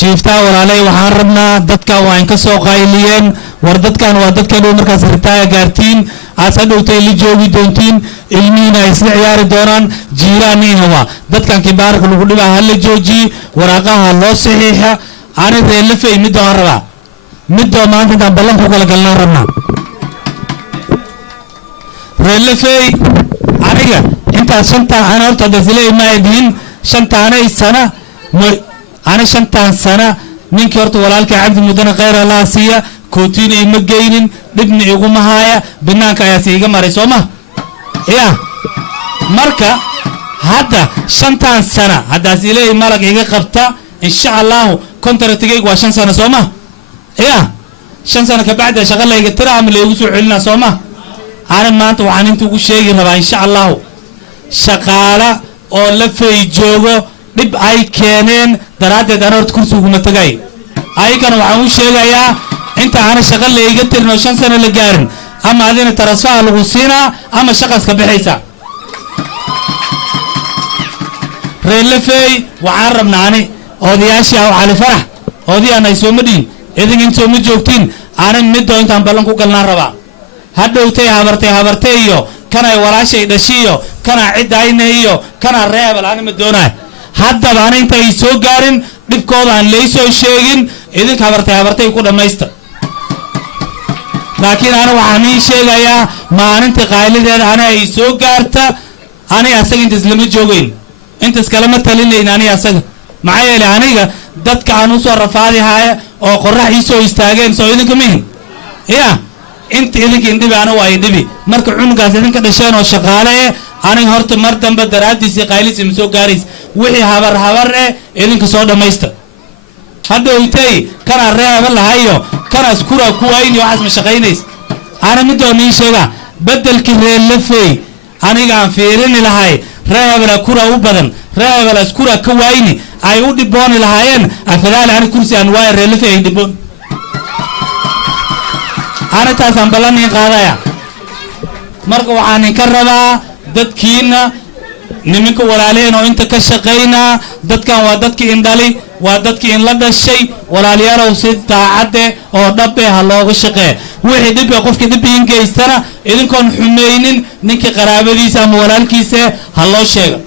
شيفتا ولا علي وحاربنا دتكا وين كسو قايلين وردت كان ودت كانوا مركز رتايا قارتين عسدوا تيلي جوي دونتين المينا يسمع عيار دوران جيراني هوا دت كان كبار كلوا كلوا هل جوجي وراقها الله صحيحة أنا ذي اللي في مدة هربا مدة ما أنت تبلغ فوق الجلنا ربنا اللي في أنا أنت شنطة أنا قلت دزلي ما يدين شنطة أنا السنة أنا شنطة سنة من كرت ولالك عبد المدن غير لاسية كوتين مجينين ابن يقوم هايا بناك يا سيجا مريسوما يا مركا هذا شنطة سنة هذا سيلي مالك يجي قبطة إن شاء الله كنت رتجيك وعشان سنة سوما يا شن سنة كبعد شغل يجي ترى عمل يوسع لنا سوما أنا ما أنت وعن أنت وشيء ربع إن شاء الله شغالة أو في جوجو dib ay keeneen daraadeed aan horta kursigu ma tagay aykan waxaan u sheegayaa inta aan shaqo leeyga tirno 5 sano la gaarin ama adina tarasfaha lagu siinaa ama shaqas ka bixaysa reelfay waxaan rabnaani odayaashii oo cali farax odayana ay soo madin idin inta ma joogtiin aanan mid oo intaan ballan ku galnaa raba hadhowtay habartay iyo kana walaashay dhashiyo kana ciidaynayo kana reebal aan ma doonaa hadda baan inta ay soo gaarin dibkooda aan leeysoo sheegin idin habartay ku dhameeysta laakiin ana waxaan sheegayaa maalinta qaalideeda ana ay soo gaarta ana asaga inta islama joogeen inta iskala ma talinayna ana asaga maxay yeelay aniga dadka aan u soo rafaadihay oo qorrax ii soo istaageen soo idinka mihin ya inta idinka indhibi ana waa indhibi marka cunugaas idinka dhasheen oo shaqaale أنا هرت مرتم بدراتي سقايلس مسوق جاريس وحي هبر إذن كسود مايست هذا ويتي كان الرئة ولا هايو كان أذكره كوين يوحس مشقينيس أنا مدوني شيء بدل كهري اللفي أنا قام فيرني لهاي رئة ولا كرة وبدن رئة ولا أذكره كويني أيود بون لهاين أفضل أنا كرسي أنواع اللفي يدبون أنا تاسم بلاني قاضية مركو عاني كربا dadkiina nimanka walaaleen oo inta ka shaqeeyna dadkan waa dadkii indhali waa dadkii in la dhashay walaaliyaal si taacade oo dhabe ha looga shaqee wixii dib qofkii dib in geystana idinkoon xumeeynin ninka qaraabadiisa ama walaalkiisa ha loo sheego